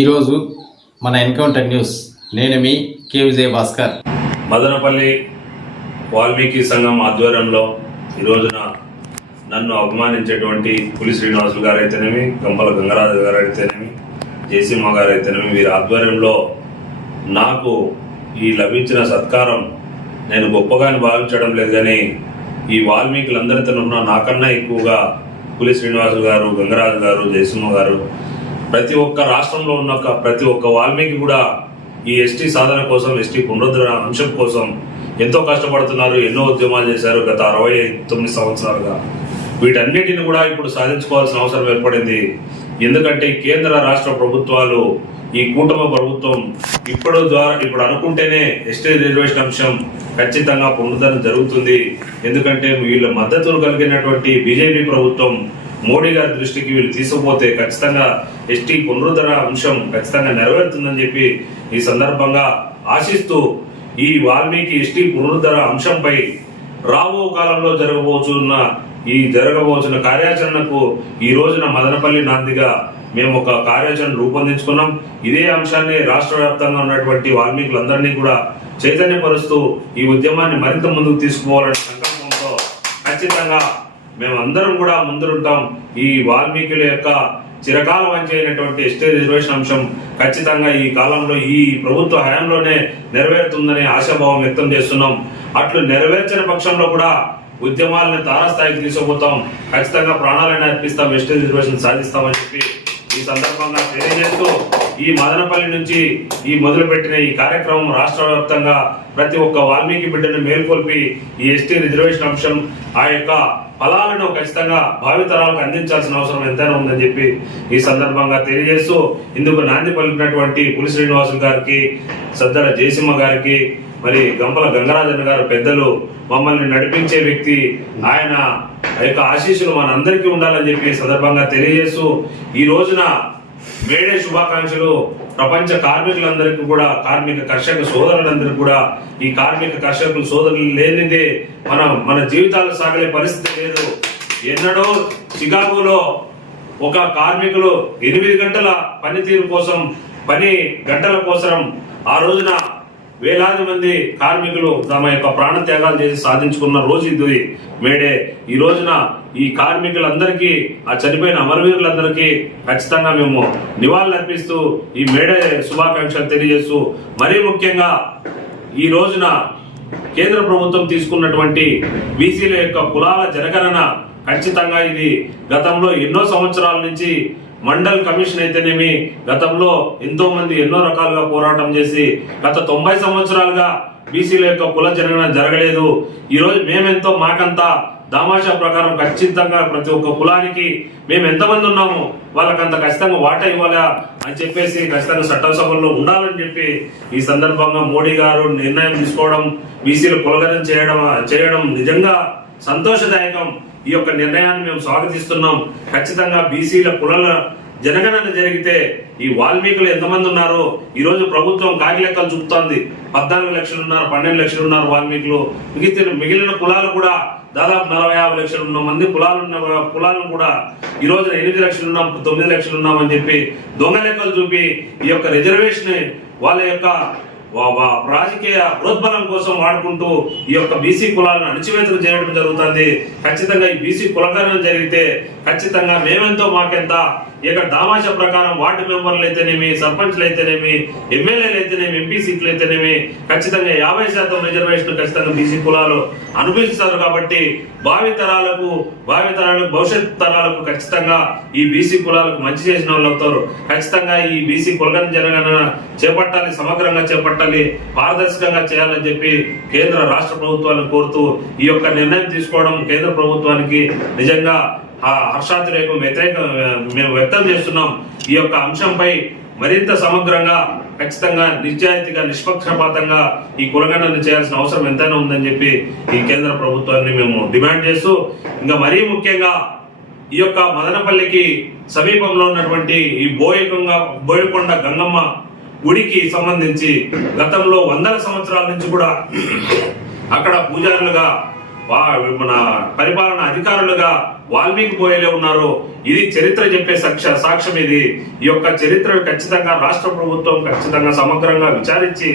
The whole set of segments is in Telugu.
ఈరోజు మన ఎన్కౌంటర్ న్యూస్, నేను మీ కే విజయ భాస్కర్. మదనపల్లి వాల్మీకి సంఘం ఆధ్వర్యంలో ఈ రోజున నన్ను అవమానించేటువంటి పులి శ్రీనివాసులు గారు అయితేనేమి, గంపల గంగరాజు గారు అయితేనేమి, జయసింహ గారు అయితేనేమి, వీరి ఆధ్వర్యంలో నాకు ఈ లభించిన సత్కారం నేను గొప్పగాని భావించడం లేదు. కానీ ఈ వాల్మీకులందరితో నాకన్నా ఎక్కువగా పులి శ్రీనివాసులు గారు, గంగరాజు గారు, జయసింహ గారు, ప్రతి ఒక్క రాష్ట్రంలో ఉన్న ప్రతి ఒక్క వాల్మీకి కూడా ఈ ఎస్టీ సాధన కోసం, ఎస్టీ పునరుద్ధరణ అంశం కోసం ఎంతో కష్టపడుతున్నారు. ఎన్నో ఉద్యమాలు చేశారు గత 69 సంవత్సరాలుగా. వీటన్నిటిని కూడా ఇప్పుడు సాధించుకోవాల్సిన అవసరం ఏర్పడింది. ఎందుకంటే కేంద్ర రాష్ట్ర ప్రభుత్వాలు, ఈ కూటమి ప్రభుత్వం ఇప్పుడు అనుకుంటేనే ఎస్టీ రిజర్వేషన్ అంశం ఖచ్చితంగా పునరుద్ధరణ జరుగుతుంది. ఎందుకంటే వీళ్ళ మద్దతును కలిగినటువంటి బీజేపీ ప్రభుత్వం మోడీ గారి దృష్టికి వీళ్ళు తీసుకుపోతే ఖచ్చితంగా ఎస్టీ పునరుద్ధరణ అంశం ఖచ్చితంగా నెరవేరుతుందని చెప్పి ఈ సందర్భంగా ఆశిస్తూ, ఈ వాల్మీకి ఎస్టీ పునరుద్ధరణ అంశంపై రాబో కాలంలో జరగబోతున్న కార్యాచరణకు ఈ రోజున మదనపల్లి నాందిగా మేము ఒక కార్యాచరణ రూపొందించుకున్నాం. ఇదే అంశాన్ని రాష్ట్ర వ్యాప్తంగా ఉన్నటువంటి వాల్మీకులందరినీ కూడా చైతన్యపరుస్తూ ఈ ఉద్యమాన్ని మరింత ముందుకు తీసుకుపోవాలనే సంకల్పంతో ఖచ్చితంగా మేమందరం కూడా ముందుంటాం. ఈ వాల్మీకుల యొక్క చిరకాల వంచైనటువంటి ఎస్టీ రిజర్వేషన్ అంశం ఖచ్చితంగా ఈ కాలంలో, ఈ ప్రభుత్వ హయాంలోనే నెరవేరుతుందని ఆశాభావం వ్యక్తం చేస్తున్నాం. అట్లు నెరవేర్చిన పక్షంలో కూడా ఉద్యమాలను తారాస్థాయికి తీసుకుపోతాం. ఖచ్చితంగా ప్రాణాలను అర్పిస్తాం, ఎస్టీ రిజర్వేషన్ సాధిస్తామని చెప్పి ఈ సందర్భంగా తెలియజేస్తూ, ఈ మదనపల్లి నుంచి ఈ మొదలుపెట్టిన ఈ కార్యక్రమం రాష్ట్ర వ్యాప్తంగా ప్రతి ఒక్క వాల్మీకి బిడ్డను మేల్కొల్పి ఈ ఎస్టీ రిజర్వేషన్ అంశం ఆ యొక్క ఫలాలను ఖచ్చితంగా భావితరాలకు అందించాల్సిన అవసరం ఎంతైనా ఉందని చెప్పి ఈ సందర్భంగా తెలియజేస్తూ, ఇందుకు నాంది పలికినటువంటి పులి శ్రీనివాసులు గారికి, సద్దర జయసింహ గారికి, మరి గంపల గంగరాజన్ గారు పెద్దలు, మమ్మల్ని నడిపించే వ్యక్తి, ఆయన యొక్క ఆశీస్సులు మనందరికీ ఉండాలని చెప్పి సందర్భంగా తెలియజేస్తూ, ఈ రోజున మేడే శుభాకాంక్షలు ప్రపంచ కార్మికులందరికీ కూడా, కార్మిక కర్షక సోదరులందరికీ కూడా. ఈ కార్మిక కర్షకులు సోదరులు లేనిదే మన జీవితాలు సాగలే పరిస్థితి లేదు. ఎన్నడో చికాగోలో ఒక కార్మికులు 8 గంటల పనితీరు కోసం, పని గంటల కోసం ఆ రోజున వేలాది మంది కార్మికులు తమ యొక్క ప్రాణ త్యాగాలు చేసి సాధించుకున్న రోజు ఇది మేడే. ఈ రోజున ఈ కార్మికులందరికీ, ఆ చనిపోయిన అమరవీరులందరికీ ఖచ్చితంగా మేము నివాళులు అర్పిస్తూ ఈ మేడే శుభాకాంక్షలు తెలియజేస్తూ, మరీ ముఖ్యంగా ఈ రోజున కేంద్ర ప్రభుత్వం తీసుకున్నటువంటి బీసీల యొక్క కులాల జనగణన ఖచ్చితంగా ఇది గతంలో ఎన్నో సంవత్సరాల నుంచి మండల్ కమిషన్ అయితేనేమి, గతంలో ఎంతో మంది ఎన్నో రకాలుగా పోరాటం చేసి గత 90 సంవత్సరాలుగా బీసీల యొక్క కుల జనగణన జరగలేదు. ఈ రోజు మేమెంతో మాకంతా దామాషా ప్రకారం ఖచ్చితంగా ప్రతి ఒక్క కులానికి మేము ఎంతమంది ఉన్నాము వాళ్ళకంత ఖచ్చితంగా వాటా ఇవ్వాలా అని చెప్పేసి ఖచ్చితంగా చట్టసభల్లో ఉండాలని చెప్పి ఈ సందర్భంగా మోడీ గారు నిర్ణయం తీసుకోవడం, బీసీలు కులగణన చేయడం నిజంగా సంతోషదాయకం. ఈ యొక్క నిర్ణయాన్ని మేము స్వాగతిస్తున్నాం. ఖచ్చితంగా బీసీల కులాల జనగణన జరిగితే ఈ వాల్మీకులు ఎంతమంది ఉన్నారో ఈ రోజు ప్రభుత్వం కాకి లెక్కలు చూపుతోంది. 14 లక్షలు ఉన్నారు, 12 లక్షలు ఉన్నారు వాల్మీకులు. మిగిలిన కులాలు కూడా దాదాపు 40-50 లక్షలు ఉన్న మంది కులాలను కూడా ఈ రోజు 8 లక్షలు ఉన్నాం, 9 లక్షలు ఉన్నామని చెప్పి దొంగ లెక్కలు చూపి ఈ యొక్క రిజర్వేషన్ వాళ్ళ యొక్క రాజకీయ ప్రోద్బలం కోసం వాడుకుంటూ ఈ యొక్క బీసీ కులాలను అణచివేతలు చేయడం జరుగుతుంది. ఖచ్చితంగా ఈ బీసీ కులగణన జరిగితే ఖచ్చితంగా మేమెంతో మాకెంత, ఇక్కడ దామాషా ప్రకారం వార్డు మెంబర్లు అయితేనేమి, సర్పంచ్లు అయితేనేమి, ఎమ్మెల్యేలు అయితేనేమి, ఎంపీ సీట్లు అయితేనేమి ఖచ్చితంగా 50% రిజర్వేషన్ ఖచ్చితంగా బీసీ కులాలు అనుభవిస్తారు. కాబట్టి భావితరాలకు భవిష్యత్ తరాలకు ఖచ్చితంగా ఈ బీసీ కులాలకు మంచి చేసిన వాళ్ళు అవుతారు. ఖచ్చితంగా ఈ బీసీ కులగణన జనగణన చేపట్టాలి, సమగ్రంగా చేపట్టాలి, పారదర్శకంగా చేయాలని చెప్పి కేంద్ర రాష్ట్ర ప్రభుత్వాలను కోరుతూ ఈ యొక్క నిర్ణయం తీసుకోవడం కేంద్ర ప్రభుత్వానికి నిజంగా హర్షాతిరేకం మేము వ్యక్తం చేస్తున్నాం. ఈ యొక్క అంశంపై మరింత సమగ్రంగా, ఖచ్చితంగా నిజాయితీగా, నిష్పక్షపాతంగా ఈ కులగణన చేయాల్సిన అవసరం ఎంతైనా ఉందని చెప్పి ఈ కేంద్ర ప్రభుత్వాన్ని మేము డిమాండ్ చేస్తూ, ఇంకా మరీ ముఖ్యంగా ఈ యొక్క మదనపల్లికి సమీపంలో ఉన్నటువంటి ఈ బోయకొండ గంగమ్మ గుడికి సంబంధించి గతంలో 100 సంవత్సరాల నుంచి కూడా అక్కడ పూజారులుగా మన పరిపాలన అధికారులుగా వాల్మీకి బోయలే ఉన్నారు. ఇది చరిత్ర చెప్పే సాక్ష్యం. ఇది ఈ యొక్క చరిత్ర ఖచ్చితంగా రాష్ట్ర ప్రభుత్వం ఖచ్చితంగా సమగ్రంగా విచారించి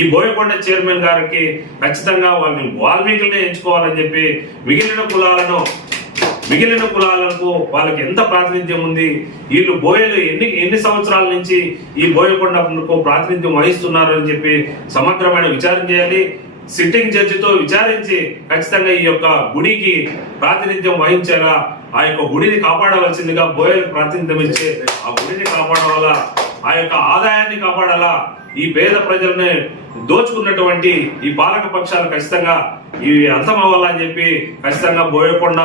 ఈ బోయకొండ చైర్మన్ గారికి ఖచ్చితంగా వాల్మీకులనే ఎంచుకోవాలని చెప్పి మిగిలిన కులాలకు వాళ్ళకి ఎంత ప్రాతినిధ్యం ఉంది, వీళ్ళు బోయలు ఎన్ని సంవత్సరాల నుంచి ఈ బోయకొండకు ప్రాతినిధ్యం వహిస్తున్నారు అని చెప్పి సమగ్రమైన విచారణ చేయాలి. సిట్టింగ్ జడ్జితో విచారించి ఖచ్చితంగా ఈ యొక్క గుడికి ప్రాతినిధ్యం వహించేలా ఆ యొక్క గుడిని కాపాడవలసిందిగా బోయలు ప్రాతినిధ్యం ఇచ్చే ఆ గుడిని కాపాడాలా, ఆ యొక్క ఆదాయాన్ని కాపాడాలా. ఈ పేద ప్రజల్ని దోచుకున్నటువంటి ఈ పాలక పక్షాలు ఖచ్చితంగా ఇవి అంతమవ్వాలని చెప్పి ఖచ్చితంగా బోయకొండ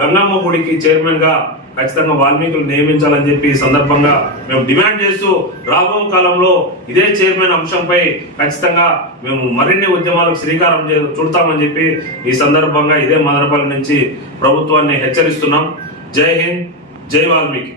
గంగమ్మ గుడికి చైర్మన్ గా ఖచ్చితంగా వాల్మీకులు నియమించాలని చెప్పి ఈ సందర్భంగా మేము డిమాండ్ చేస్తూ రాబో కాలంలో ఇదే చైర్మన్ అంశంపై ఖచ్చితంగా మేము మరిన్ని ఉద్యమాలకు శ్రీకారం చుడతామని చెప్పి ఈ సందర్భంగా ఇదే మదనపల్లి నుంచి ప్రభుత్వాన్ని హెచ్చరిస్తున్నాం. జై హింద్, జై వాల్మీకి.